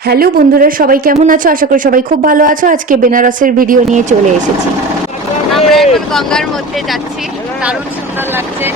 Hello বন্ধুরা, সবাই কেমন আছো? আশা করি সবাই খুব ভালো আছো। আজকে বেনারসের ভিডিও নিয়ে চলে এসেছি। আমরা এখন গঙ্গার মধ্যে যাচ্ছি, দারুণ সুন্দর লাগছে।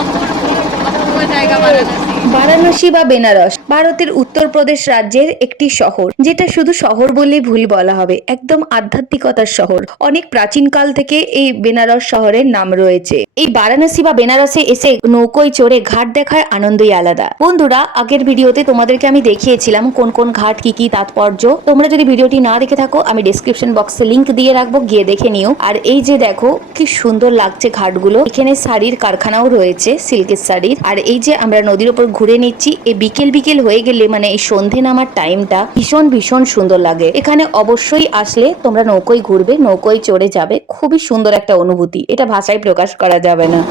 অপূর্ব অপূর্ব জায়গা বারাণসী। বারাণসী বা বেনারস ভারতের উত্তরপ্রদেশ রাজ্যের একটি শহর, যেটা শুধু শহর বললেই ভুল বলা হবে, একদম আধ্যাত্মিকতার শহর। অনেক প্রাচীনকাল থেকে এই বেনারস শহরের নাম রয়েছে। এই বারাণসী বা বেনারসে এসে নৌকোয় চড়ে ঘাট দেখার আনন্দই আলাদা। বন্ধুরা, আগের ভিডিওতে তোমাদেরকে আমি দেখিয়েছিলাম কোন কোন ঘাট কি কি তাৎপর্য। তোমরা যদি ভিডিওটি না দেখে থাকো, আমি ডেসক্রিপশন বক্সে লিংক দিয়ে রাখবো, গিয়ে দেখে নিও। আর এই যে দেখো কি সুন্দর লাগছে ঘাটগুলো। এখানে শাড়ির কারখানাও রয়েছে, সিল্কের শাড়ির। আর এই যে আমরা নদীর উপর ঘুরে নিচ্ছি, এই বিকেল বিকেল হয়ে গেলে মানে এই সন্ধে নামার টাইমটা ভীষণ ভীষণ সুন্দর লাগে। এখানে অবশ্যই আসলে তোমরা নৌকোয় ঘুরবে, নৌকোয় চড়ে যাবে, খুবই সুন্দর একটা অনুভূতি, এটা ভাষায় প্রকাশ করা যাবে না।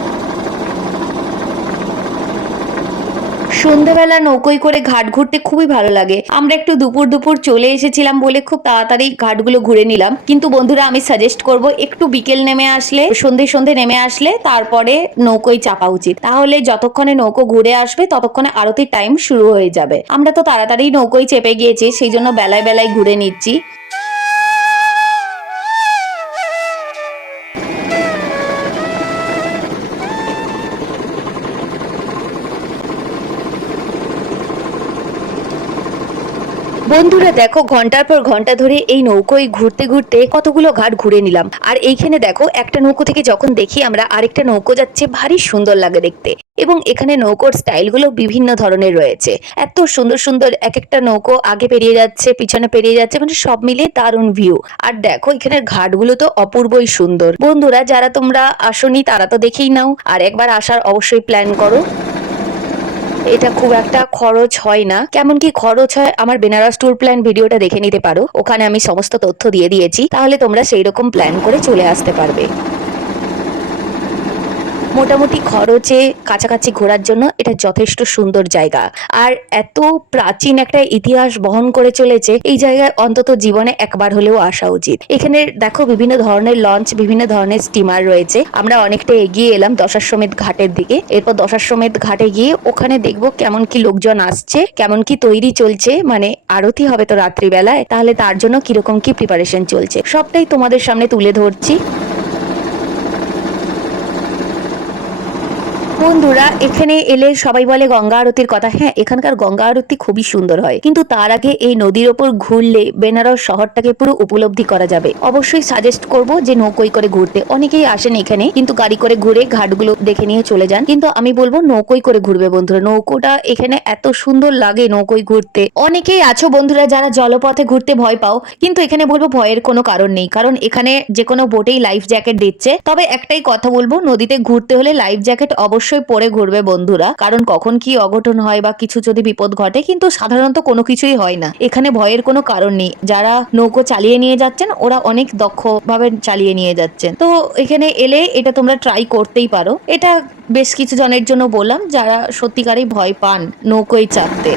সন্ধ্যাবেলা নৌকোয় করে ঘাট ঘুরতে খুবই ভালো লাগে। আমরা একটু দুপুর দুপুর চলে এসেছিলাম বলে খুব তাড়াতাড়ি ঘাটগুলো ঘুরে নিলাম। কিন্তু বন্ধুরা, আমি সাজেস্ট করব একটু বিকেল নেমে আসলে, সন্ধে সন্ধে নেমে আসলে তারপরে নৌকোয় চাপা উচিত। তাহলে যতক্ষণে নৌকো ঘুরে আসবে ততক্ষণে আরতির টাইম শুরু হয়ে যাবে। আমরা তো তাড়াতাড়ি নৌকোয় চেপে গিয়েছি, সেই জন্য বেলায় বেলায় ঘুরে নিচ্ছি। বন্ধুরা দেখো, ঘন্টার পর ঘন্টা ধরে এই নৌকোয় ঘুরতে ঘুরতে কতগুলো ঘাট ঘুরে নিলাম। আর এইখানে দেখো, একটা নৌকো থেকে যখন দেখি আমরা আরেকটা নৌকো যাচ্ছে, ভারী সুন্দর লাগে দেখতে। এবং এখানে নৌকোর স্টাইলগুলো বিভিন্ন ধরনের রয়েছে। এত সুন্দর সুন্দর এক একটা নৌকো আগে পেরিয়ে যাচ্ছে, পিছনে পেরিয়ে যাচ্ছে, মানে সব মিলিয়ে দারুণ ভিউ। আর দেখো এখানের ঘাটগুলো তো অপূর্বই সুন্দর। বন্ধুরা, যারা তোমরা আসোনি তারা তো দেখেই নাও, আর একবার আসার অবশ্যই প্ল্যান করো। এটা খুব একটা খরচ হয় না। কেমন কি খরচ হয় আমার বেনারস ট্যুর প্ল্যান ভিডিওটা দেখে নিতে পারো, ওখানে আমি সমস্ত তথ্য দিয়ে দিয়েছি। তাহলে তোমরা সেই রকম প্ল্যান করে চলে আসতে পারবে। মোটামুটি খরচে কাছাকাছি ঘোরার জন্য এটা যথেষ্ট সুন্দর জায়গা। আর এত প্রাচীন একটা ইতিহাস বহন করে চলেছে, এই জায়গায় অন্তত জীবনে একবার হলেও আসা উচিত। এখানে দেখো বিভিন্ন ধরনের লঞ্চ, বিভিন্ন ধরনের স্টিমার রয়েছে। আমরা অনেকটা এগিয়ে এলাম দশাশ্বমেধ ঘাটের দিকে। এরপর দশাশ্বমেধ ঘাটে গিয়ে ওখানে দেখবো কেমন কি লোকজন আসছে, কেমন কি তৈরি চলছে, মানে আরতি হবে তো রাত্রিবেলায়, তাহলে তার জন্য কিরকম কি প্রিপারেশন চলছে সবটাই তোমাদের সামনে তুলে ধরছি। বন্ধুরা, এখানে এলে সবাই বলে গঙ্গা আরতির কথা। হ্যাঁ, এখানকার গঙ্গা আরতি খুবই সুন্দর হয়, কিন্তু তার আগে এই নদীর ওপর ঘুরলে বেনারস শহরটাকে পুরো উপলব্ধি করা যাবে। অবশ্যই সাজেস্ট করব যে নৌকোয় করে ঘুরতে। অনেকেই আসেন এখানে কিন্তু গাড়ি করে ঘুরে ঘাটগুলো দেখে নিয়ে চলে যান, কিন্তু আমি বলবো নৌকোয় করে ঘুরবে বন্ধুরা। নৌকোটা এখানে এত সুন্দর লাগে নৌকোয় ঘুরতে। অনেকেই আছো বন্ধুরা যারা জলপথে ঘুরতে ভয় পাও, কিন্তু এখানে বলবো ভয়ের কোনো কারণ নেই, কারণ এখানে যে কোনো বোটেই লাইফ জ্যাকেট দিচ্ছে। তবে একটাই কথা বলবো, নদীতে ঘুরতে হলে লাইফ জ্যাকেট অবশ্যই পরে ঘুরবে বন্ধুরা, কারণ কখন কি অঘটন হয় বা কিছু যদি বিপদ ঘটে, কিন্তু সাধারণত কোনো কিছুই হয় না। এখানে ভয়ের কোনো কারণ নেই। যারা নৌকো চালিয়ে নিয়ে যাচ্ছেন ওরা অনেক দক্ষভাবে চালিয়ে নিয়ে যাচ্ছেন। তো এখানে এলে এটা তোমরা ট্রাই করতেই পারো। এটা বেশ কিছু জনের জন্য বললাম যারা সত্যিকারেই ভয় পান নৌকোয় চাপতে।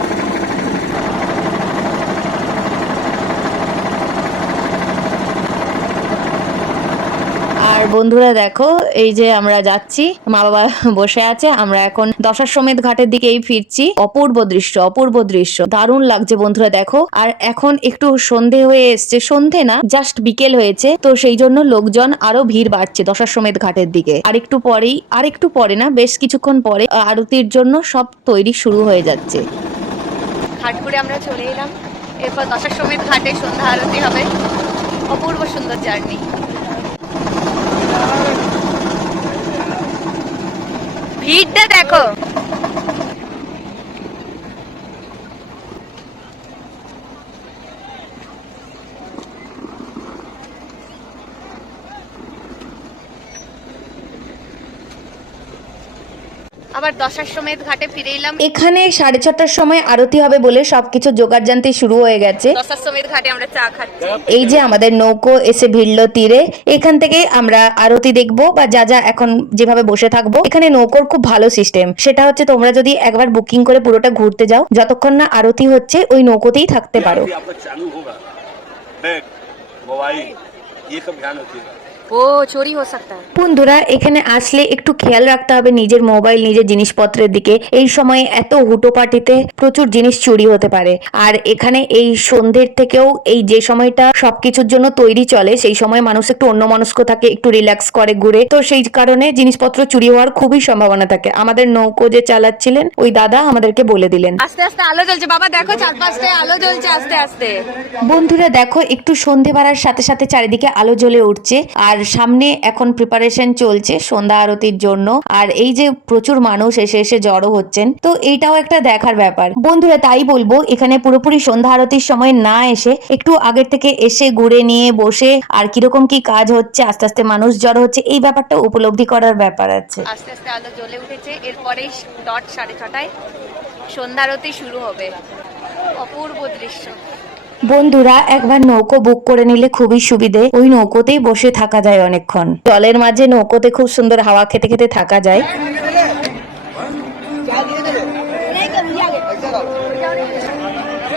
আর বন্ধুরা দেখো, এই যে আমরা যাচ্ছি, মা বাবা বসে আছে, আমরা এখন দশাশ্বমেধ ঘাটের দিকেই ফিরছি। অপূর্ব দৃশ্য, অপূর্ব দৃশ্য, দারুণ লাগছে বন্ধুরা দেখো। আর এখন একটু সন্ধে হয়ে এসছে, সন্ধে না জাস্ট বিকেল হয়েছে, তো সেই জন্য লোকজন আরো ভিড় বাড়ছে দশাশ্বমেধ ঘাটের দিকে। আর একটু পরে না, বেশ কিছুক্ষণ পরে আরতির জন্য সব তৈরি শুরু হয়ে যাচ্ছে। ঘাট ঘুরে আমরা চলে এলাম। এরপর দশাশ্বমেধ ঘাটে সন্ধ্যা আরতি হবে। অপূর্ব সুন্দর জার্নি। ভিড়টা দেখো। আবার দশাশ্বমেধ ঘাটে ফিরে এলাম। এখানে 6:30টার সময় আরতি হবে বলে সবকিছু জোগাড় জানতে শুরু হয়ে গেছে। দশাশ্বমেধ ঘাটে আমরা চা খাচ্ছি। এই যে আমাদের নৌকো এসে ভিড়লো তীরে, এখান থেকে আমরা আরতি দেখবো বা যা যা এখন যেভাবে বসে থাকবো। এখানে নৌকোর খুব ভালো সিস্টেম, সেটা হচ্ছে তোমরা যদি একবার বুকিং করে পুরোটা ঘুরতে যাও, যতক্ষণ না আরতি হচ্ছে ওই নৌকোতেই থাকতে পারো। वो चोरी हो सकता है। বন্ধুরা এখানে আসলে একটু খেয়াল রাখতে হবে নিজের মোবাইল নিজের জিনিসপত্রের দিকে। এই সময় এত হুটোপাটিতে প্রচুর জিনিস চুরি হতে পারে। আর এখানে এই সন্ধ্যের থেকেও এই যে সময়টা সবকিছুর জন্য তৈরি চলে সেই সময় মানুষ একটু অন্যমনস্ক থাকে, একটু রিল্যাক্স করে ঘুরে, তো সেই কারণে জিনিসপত্র চুরি হওয়ার খুবই সম্ভাবনা থাকে। আমাদের নৌকো যে চালাচ্ছিলেন ওই দাদা আমাদেরকে বলে দিলেন। আস্তে আস্তে আলো জ্বলছে বাবা, দেখো চারপাশটায় আলো জ্বলছে আস্তে আস্তে। বন্ধুরা দেখো একটু সন্ধে বাড়ার সাথে সাথে চারিদিকে আলো জ্বলে উঠছে আর সামনে এখন প্রিপারেশন চলছে সন্ধ্যা আরতির জন্য। আর এই যে প্রচুর মানুষ এসে এসে জড়ো হচ্ছেন, তো এইটাও একটা দেখার ব্যাপার। বন্ধুরা তাই বলবো এখানে পুরোপুরি সন্ধ্যা আরতির সময় না এসে একটু আগের থেকে এসে ঘুরে নিয়ে বসে আর কিরকম কি কাজ হচ্ছে, আস্তে আস্তে মানুষ জড়ো হচ্ছে, এই ব্যাপারটা উপলব্ধি করার ব্যাপার আছে। আস্তে আস্তে আলো জ্বলে উঠেছে, এরপরেই ডট 6:30টায় সন্ধ্যারতি শুরু হবে। অপূর্ব দৃশ্য। বন্ধুরা একবার নৌকো বুক করে নিলে খুবই সুবিধে, ওই নৌকোতেই বসে থাকা যায় অনেকক্ষণ। জলের মাঝে নৌকোতে খুব সুন্দর হাওয়া খেতে খেতে থাকা যায়।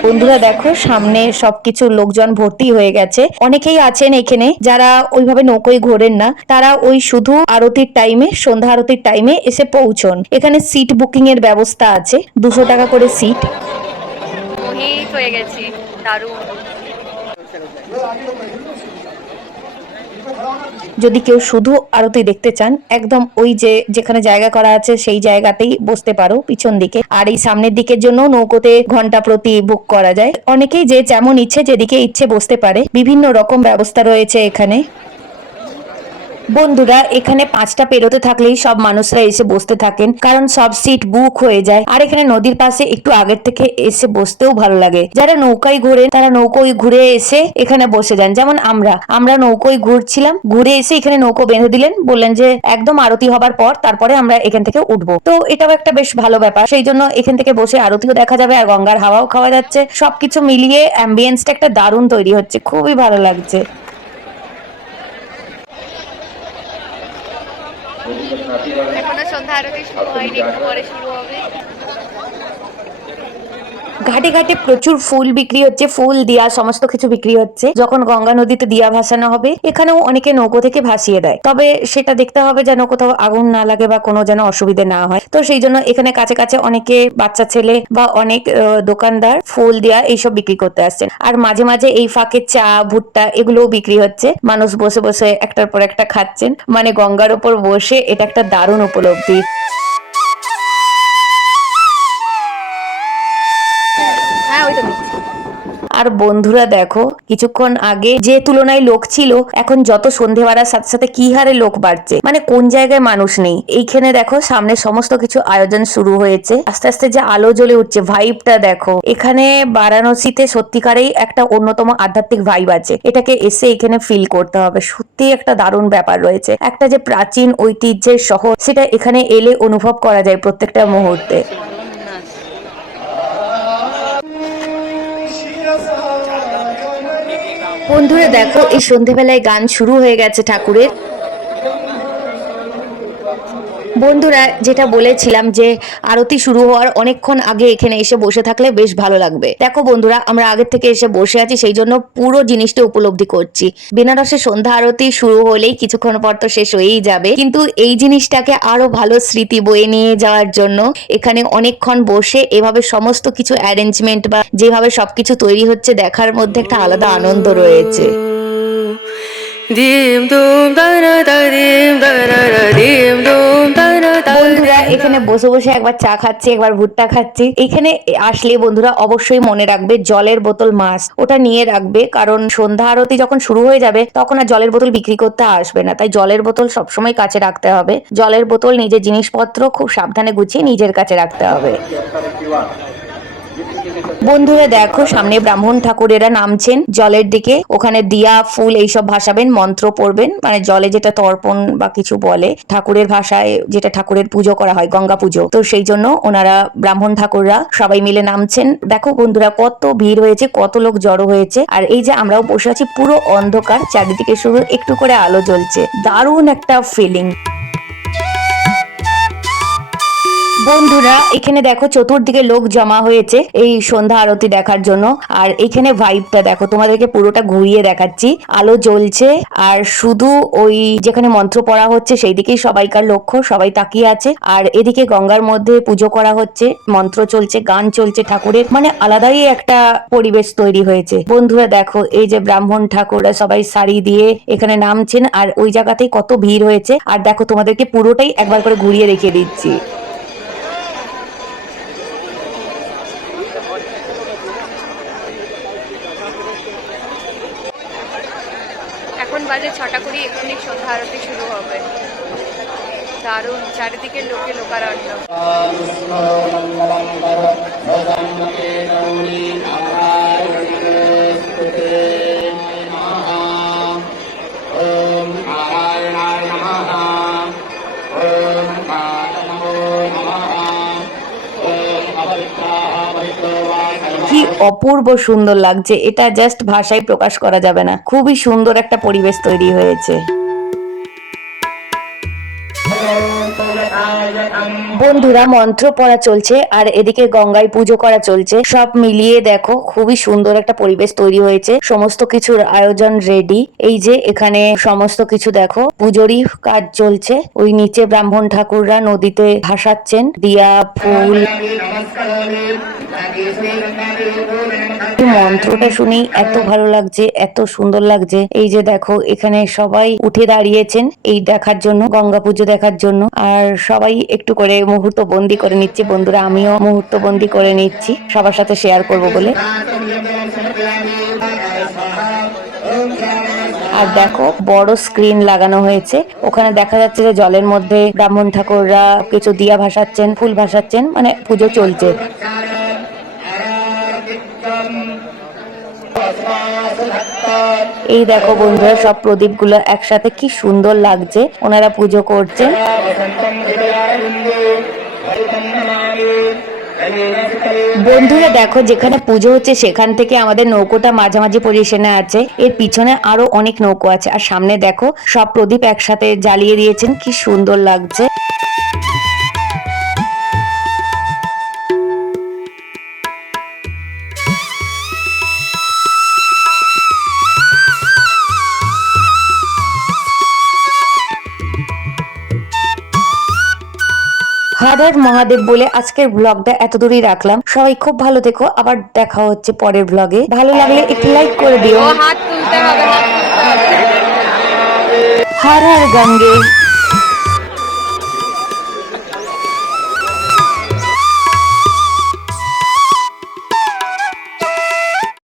বন্ধুরা দেখো সামনে সবকিছু লোকজন ভর্তি হয়ে গেছে। অনেকেই আছেন এখানে যারা ওইভাবে নৌকোয় ঘোরেন না, তারা ওই শুধু আরতির টাইমে সন্ধ্যা আরতির টাইমে এসে পৌঁছন। এখানে সিট বুকিং এর ব্যবস্থা আছে, 200 টাকা করে সিট। মোহিত হয়ে গেছি, দারুণ। যদি কেউ শুধু আরতি দেখতে চান একদম ওই যে যেখানে জায়গা করা আছে সেই জায়গাতেই বসতে পারো পিছন দিকে। আর এই সামনের দিকের জন্য নৌকোতে ঘন্টা প্রতি বুক করা যায়। অনেকেই যে যেমন ইচ্ছে যেদিকে ইচ্ছে বসতে পারে, বিভিন্ন রকম ব্যবস্থা রয়েছে এখানে। বন্ধুরা এখানে 5টা পেরোতে থাকলেই সব মানুষরা এসে বসতে থাকেন, কারণ সব সিট বুক হয়ে যায়। আর এখানে নদীর পাশে একটু আগের থেকে এসে বসতেও ভালো লাগে। যারা নৌকায় ঘোরেন তারা নৌকোয় ঘুরে এসে এখানে বসে যান। যেমন আমরা নৌকোয় ঘুরছিলাম, ঘুরে এসে এখানে নৌকো বেঁধে দিলেন, বললেন যে একদম আরতি হবার পর তারপরে আমরা এখান থেকে উঠবো। তো এটাও একটা বেশ ভালো ব্যাপার, সেই জন্য এখান থেকে বসে আরতিও দেখা যাবে আর গঙ্গার হাওয়াও খাওয়া যাচ্ছে। সবকিছু মিলিয়ে অ্যাম্বিয়েন্সটা একটা দারুণ তৈরি হচ্ছে, খুবই ভালো লাগছে। এখনো সন্ধ্যা আরতি শুরু হয়নি, একটু পরে শুরু হবে। ঘাটে ঘাটে প্রচুর ফুল বিক্রি হচ্ছে, ফুল দিয়া সমস্ত কিছু বিক্রি হচ্ছে। যখন গঙ্গা নদীতে দিয়া ভাসানো হবে এখানেও অনেকে নৌকো থেকে ভাসিয়ে দেয়, তবে সেটা দেখতে হবে যেন কোথাও আগুন না লাগে বা কোনো যেন অসুবিধে না হয়। তো সেই জন্য এখানে কাছে কাছে অনেকে বাচ্চা ছেলে বা অনেক দোকানদার ফুল দিয়া এইসব বিক্রি করতে আসছেন। আর মাঝে মাঝে এই ফাঁকে চা ভুট্টা এগুলোও বিক্রি হচ্ছে, মানুষ বসে বসে একটার পর একটা খাচ্ছেন। মানে গঙ্গার ওপর বসে এটা একটা দারুণ উপলব্ধি। হ্যাঁ ওই তো। আর বন্ধুরা দেখো কিছুক্ষণ আগে যে তুলনায় লোক ছিল এখন যত সন্ধে বাড়ার সাথে সাথে কি হারে লোক বাড়ছে, মানে কোন জায়গায় মানুষ নেই। এইখানে দেখো সামনে সমস্ত কিছু আয়োজন শুরু হয়েছে, আস্তে আস্তে যে আলো জ্বলে উঠছে, ভাইবটা দেখো। এখানে বারাণসীতে সত্যিকারেই একটা অন্যতম আধ্যাত্মিক ভাইব আছে, এটাকে এসে এখানে ফিল করতে হবে। সত্যি একটা দারুণ ব্যাপার রয়েছে, একটা যে প্রাচীন ঐতিহ্যের শহর সেটা এখানে এলে অনুভব করা যায় প্রত্যেকটা মুহূর্তে। বন্ধুরা দেখো এই সন্ধেবেলায় গান শুরু হয়ে গেছে ঠাকুরের। বন্ধুরা যেটা বলেছিলাম যে আরতি শুরু হওয়ার অনেকক্ষণ আগে এখানে এসে বসে থাকলে বেশ ভালো লাগবে। দেখো বন্ধুরা আমরা আগের থেকে এসে বসে আছি, সেই জন্য পুরো জিনিসটা উপলব্ধি করছি। বেনারসে সন্ধ্যা আরতি শুরু হলেই কিছুক্ষণ পর তো শেষ হয়েই যাবে, কিন্তু এই জিনিসটাকে আরো ভালো স্মৃতি বয়ে নিয়ে যাওয়ার জন্য এখানে অনেকক্ষণ বসে এভাবে সমস্ত কিছু অ্যারেঞ্জমেন্ট বা যেভাবে সবকিছু তৈরি হচ্ছে দেখার মধ্যে একটা আলাদা আনন্দ রয়েছে। বন্ধুরা এখানে বসে বসে একবার চা খাচ্ছি, একবার ভুট্টা খাচ্ছি। এখানে আসলে বন্ধুরা অবশ্যই মনে রাখবে জলের বোতল মাস্ট, ওটা নিয়ে রাখবে, কারণ সন্ধ্যা আরতি যখন শুরু হয়ে যাবে তখন আর জলের বোতল বিক্রি করতে আসবে না। তাই জলের বোতল সবসময় কাছে রাখতে হবে। জলের বোতল নিজের জিনিসপত্র খুব সাবধানে গুছিয়ে নিজের কাছে রাখতে হবে। বন্ধুরা দেখো সামনে ব্রাহ্মণ ঠাকুরেরা নামছেন জলের দিকে, ওখানে দিয়া ফুল এইসব ভাসাবেন, মন্ত্র পড়বেন, মানে জলে যেটা তর্পণ বা কিছু বলে ঠাকুরের ভাষায়, যেটা ঠাকুরের পুজো করা হয় গঙ্গা পুজো, তো সেই জন্য ওনারা ব্রাহ্মণ ঠাকুররা সবাই মিলে নামছেন। দেখো বন্ধুরা কত ভিড় হয়েছে, কত লোক জড়ো হয়েছে। আর এই যে আমরাও বসে আছি পুরো অন্ধকার, চারিদিকে শুধু একটু করে আলো জ্বলছে, দারুণ একটা ফিলিং। বন্ধুরা এখানে দেখো চতুর্দিকে লোক জমা হয়েছে এই সন্ধ্যা আরতি দেখার জন্য। আর এখানে ভাইবটা দেখো, তোমাদেরকে পুরোটা ঘুরিয়ে দেখাচ্ছি। আলো জ্বলছে আর শুধু ওই যেখানে মন্ত্র পড়া হচ্ছে সেই দিকেই সবাইকার লক্ষ্য, সবাই তাকিয়ে আছে। আর এদিকে গঙ্গার মধ্যে পুজো করা হচ্ছে, মন্ত্র চলছে, গান চলছে ঠাকুরের, মানে আলাদাই একটা পরিবেশ তৈরি হয়েছে। বন্ধুরা দেখো এই যে ব্রাহ্মণ ঠাকুররা সবাই শাড়ি দিয়ে এখানে নামছেন, আর ওই জায়গাতেই কত ভিড় হয়েছে। আর দেখো তোমাদেরকে পুরোটাই একবার করে ঘুরিয়ে দেখিয়ে দিচ্ছি। এখন বাজে 6টা 20, এখনই সন্ধ্যা আরতি শুরু হবে। দারুণ, চারিদিকে লোকে লোকারণ্য। কি অপূর্ব সুন্দর লাগছে, এটা জাস্ট ভাষায় প্রকাশ করা যাবে না। খুবই সুন্দর একটা পরিবেশ তৈরি হয়েছে। বন্ধুরা মন্ত্র পড়া চলছে আর এদিকে গঙ্গায় পুজো করা চলছে, সব মিলিয়ে দেখো খুবই সুন্দর একটা পরিবেশ তৈরি হয়েছে। সমস্ত কিছুর আয়োজন রেডি। এই যে এখানে সমস্ত কিছু দেখো, পুজোরই কাজ চলছে। ওই নিচে ব্রাহ্মণ ঠাকুররা নদীতে ভাসাচ্ছেন দিয়া ফুল। মন্ত্রটা শুনেই এত ভালো লাগছে, এত সুন্দর লাগছে। এই যে দেখো এখানে সবাই উঠে দাঁড়িয়েছেন এই দেখার জন্য, গঙ্গা পুজো দেখার জন্য। আর সবাই একটু করে মুহূর্ত বন্দি করে নিচ্ছে। বন্ধুরা আমিও মুহূর্ত বন্দি করে নিচ্ছি সবার সাথে শেয়ার করব বলে। আর দেখো বড় স্ক্রিন লাগানো হয়েছে, ওখানে দেখা যাচ্ছে যে জলের মধ্যে ব্রাহ্মণ ঠাকুররা কিছু দিয়া ভাসাচ্ছেন, ফুল ভাসাচ্ছেন, মানে পুজো চলছে। এই দেখো বন্ধুরা সব প্রদীপগুলো একসাথে কি সুন্দর লাগছে, ওনারা পুজো করছেন। বন্ধুরা দেখো যেখানে পুজো হচ্ছে সেখান থেকে আমাদের নৌকোটা মাঝামাঝি পজিশনে আছে, এর পিছনে আরো অনেক নৌকো আছে। আর সামনে দেখো সব প্রদীপ একসাথে জ্বালিয়ে দিয়েছেন, কি সুন্দর লাগছে। হর হর মহাদেব বলে আজকের ব্লগটা এত দূরই রাখলাম। সবাই খুব ভালো থেকো, আবার দেখা হচ্ছে পরের ব্লগে। ভালো লাগলে একটু লাইক করে দিও। হাত তুলতে হবে, হাত তুলতে হবে। হর হর গঙ্গে।